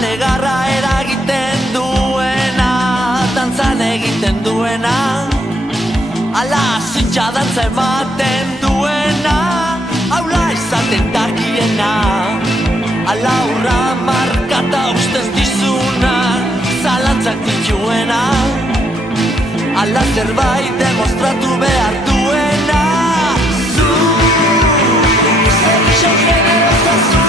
negarra eragiten duena, dantzan egiten duena, ala zintxa dantza ematen duena, haula izaten dakiena, ala urra markata usten dizuna, zalantzak dituena, ala zerbait demostratu behar duena. Zu, segixo generosa zu.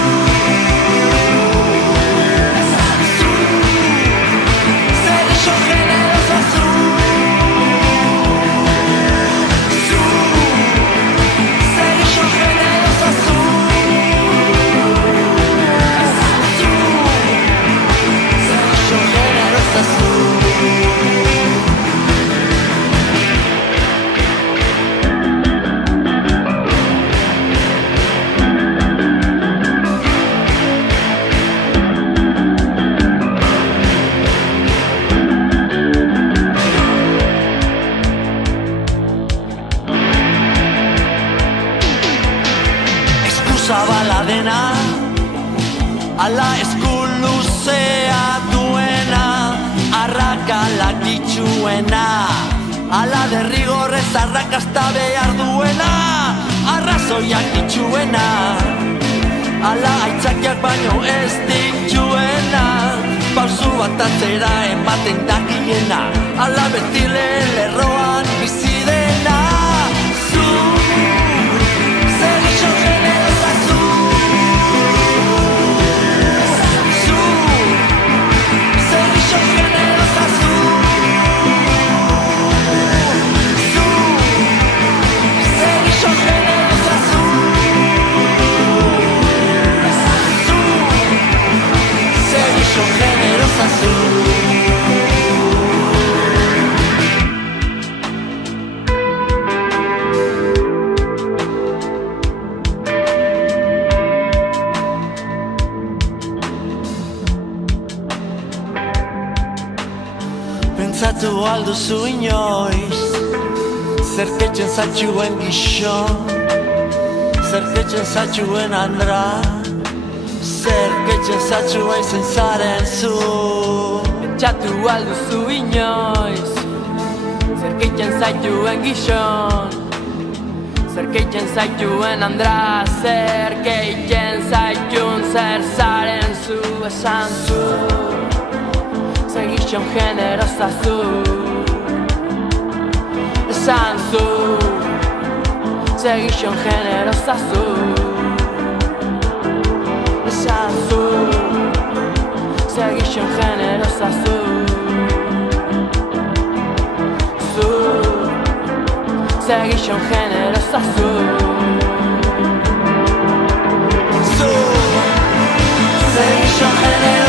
Zu, segixo generosa zu. Zu, segixo generosa zu. Zu, segixo generosa zu. Zabala dena, ala eskuluzea duena, arrakalak ditxuena, ala derrigorrez arrakasta behar duena, arrazoiak ditxuena, ala aitzakiak baino ez dituena, pausu bat atzera ematen dakiena, ala beti lerroan bizi dena. Zu, segixo generosa zu. Zu, segixo generosa zu. Zu, segixo generosa zu. Zu, segixo generosa zu. Pentsatu alduzu inoiz, zerketzen zaituen gizon, zerketzen zaituen andra, zerketzen zaituen zentzaren zu. Pentsatu alduzu inoiz, zerketzen zaituen gizon, zerketzen zaituen andra, zerketzen zaitun zer zaren zu. Esan zu, segixon generosa zu. Esan zu, segixon generosa zu. Esan zu, segixon generosa zu. Zu, segixon generosa zu. Zu, segixon generosa zu.